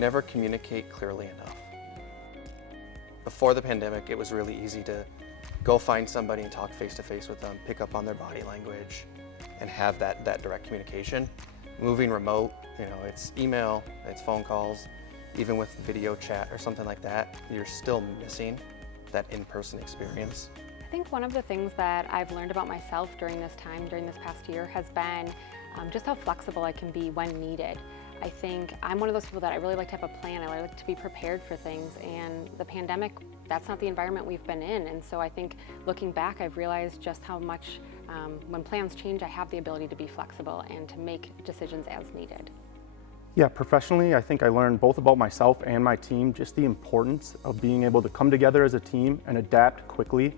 never communicate clearly enough. Before the pandemic, it was really easy to go find somebody and talk face-to-face with them, pick up on their body language, and have that direct communication. Moving remote, it's email, it's phone calls, even with video chat or something like that, you're still missing that in-person experience. I think one of the things that I've learned about myself during this past year, has been just how flexible I can be when needed. I think I'm one of those people that I really like to have a plan. I like to be prepared for things, and the pandemic, that's not the environment we've been in. And so I think looking back, I've realized just how much, when plans change, I have the ability to be flexible and to make decisions as needed. Yeah, professionally, I think I learned both about myself and my team, just the importance of being able to come together as a team and adapt quickly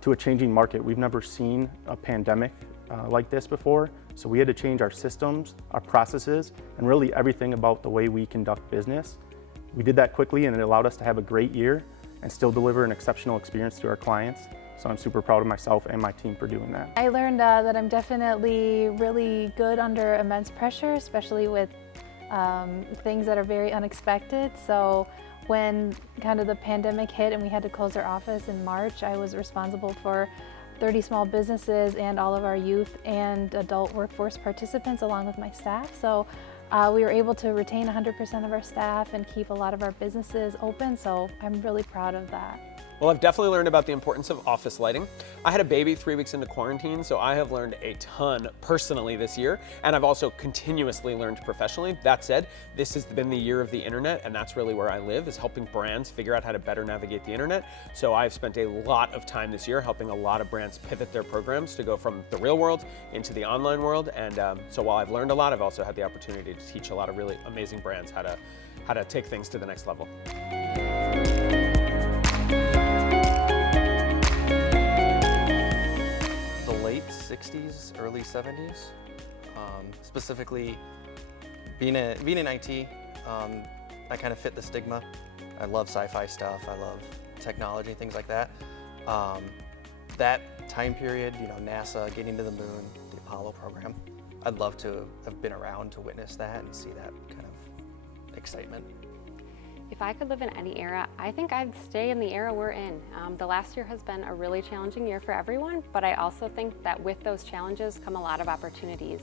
to a changing market. We've never seen a pandemic like this before, so we had to change our systems, our processes, and really everything about the way we conduct business. We did that quickly, and it allowed us to have a great year and still deliver an exceptional experience to our clients. So I'm super proud of myself and my team for doing that. I learned that I'm definitely really good under immense pressure, especially with things that are very unexpected. So when kind of the pandemic hit and we had to close our office in March, I was responsible for 30 small businesses and all of our youth and adult workforce participants along with my staff. So we were able to retain 100% of our staff and keep a lot of our businesses open. So I'm really proud of that. Well, I've definitely learned about the importance of office lighting. I had a baby 3 weeks into quarantine, so I have learned a ton personally this year, and I've also continuously learned professionally. That said, this has been the year of the internet, and that's really where I live, is helping brands figure out how to better navigate the internet. So I've spent a lot of time this year helping a lot of brands pivot their programs to go from the real world into the online world. And so while I've learned a lot, I've also had the opportunity to teach a lot of really amazing brands how to take things to the next level. Late 60s, early 70s. Specifically, being in IT, I kind of fit the stigma. I love sci-fi stuff. I love technology, things like that. That time period, NASA getting to the moon, the Apollo program, I'd love to have been around to witness that and see that kind of excitement. If I could live in any era, I think I'd stay in the era we're in. The last year has been a really challenging year for everyone, but I also think that with those challenges come a lot of opportunities.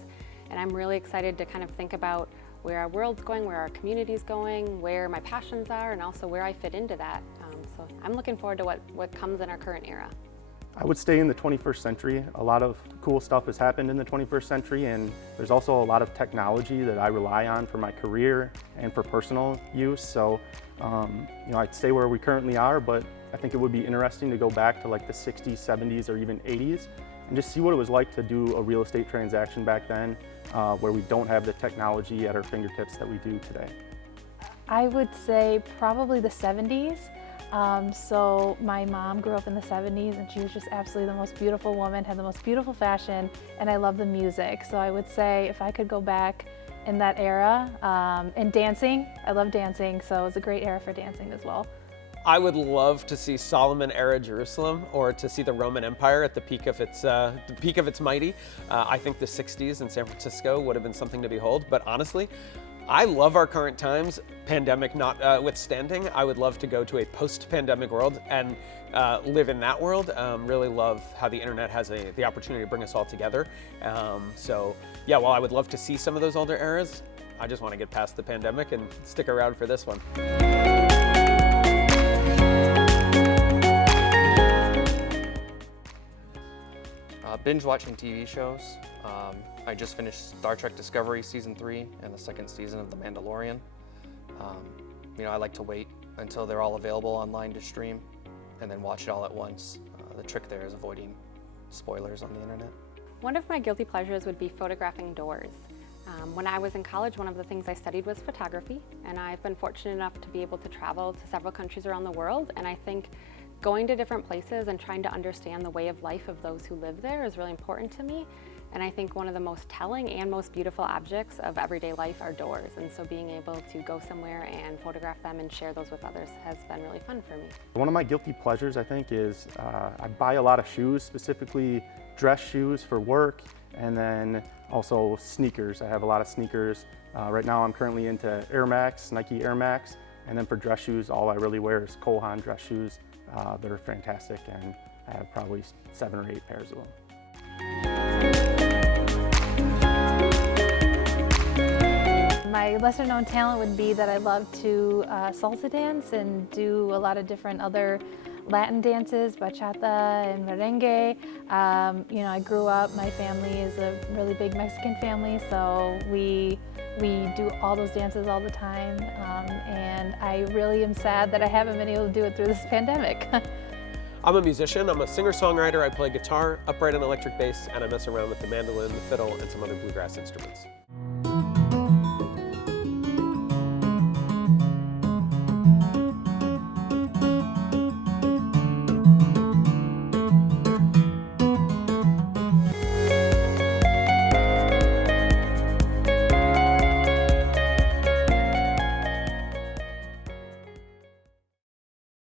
And I'm really excited to kind of think about where our world's going, where our community's going, where my passions are, and also where I fit into that. So I'm looking forward to what comes in our current era. I would stay in the 21st century. A lot of cool stuff has happened in the 21st century, and there's also a lot of technology that I rely on for my career and for personal use. So, I'd stay where we currently are, but I think it would be interesting to go back to like the 60s, 70s, or even 80s and just see what it was like to do a real estate transaction back then, where we don't have the technology at our fingertips that we do today. I would say probably the 70s. So my mom grew up in the 70s, and she was just absolutely the most beautiful woman, had the most beautiful fashion, and I love the music. So I would say if I could go back in that era, and dancing, I love dancing, so it was a great era for dancing as well. I would love to see Solomon era Jerusalem, or to see the Roman Empire at the peak of its mighty. I think the 60s in San Francisco would have been something to behold, but honestly, I love our current times, pandemic notwithstanding. I would love to go to a post-pandemic world and live in that world. Really love how the internet has the opportunity to bring us all together. So yeah, while I would love to see some of those older eras, I just want to get past the pandemic and stick around for this one. Binge watching TV shows. I just finished Star Trek Discovery Season 3 and the second season of The Mandalorian. I like to wait until they're all available online to stream and then watch it all at once. The trick there is avoiding spoilers on the internet. One of my guilty pleasures would be photographing doors. When I was in college, one of the things I studied was photography, and I've been fortunate enough to be able to travel to several countries around the world, and I think going to different places and trying to understand the way of life of those who live there is really important to me. And I think one of the most telling and most beautiful objects of everyday life are doors. And so being able to go somewhere and photograph them and share those with others has been really fun for me. One of my guilty pleasures, I think, is I buy a lot of shoes, specifically dress shoes for work And then also sneakers. I have a lot of sneakers. Right now I'm currently into Air Max, Nike Air Max. And then for dress shoes, all I really wear is Kohan dress shoes. They're fantastic, and I have probably 7 or 8 pairs of them. My lesser known talent would be that I love to salsa dance and do a lot of different other Latin dances, bachata and merengue. You know, I grew up, my family is a really big Mexican family, so we do all those dances all the time. And I really am sad that I haven't been able to do it through this pandemic. I'm a musician, I'm a singer-songwriter, I play guitar, upright and electric bass, and I mess around with the mandolin, the fiddle, and some other bluegrass instruments.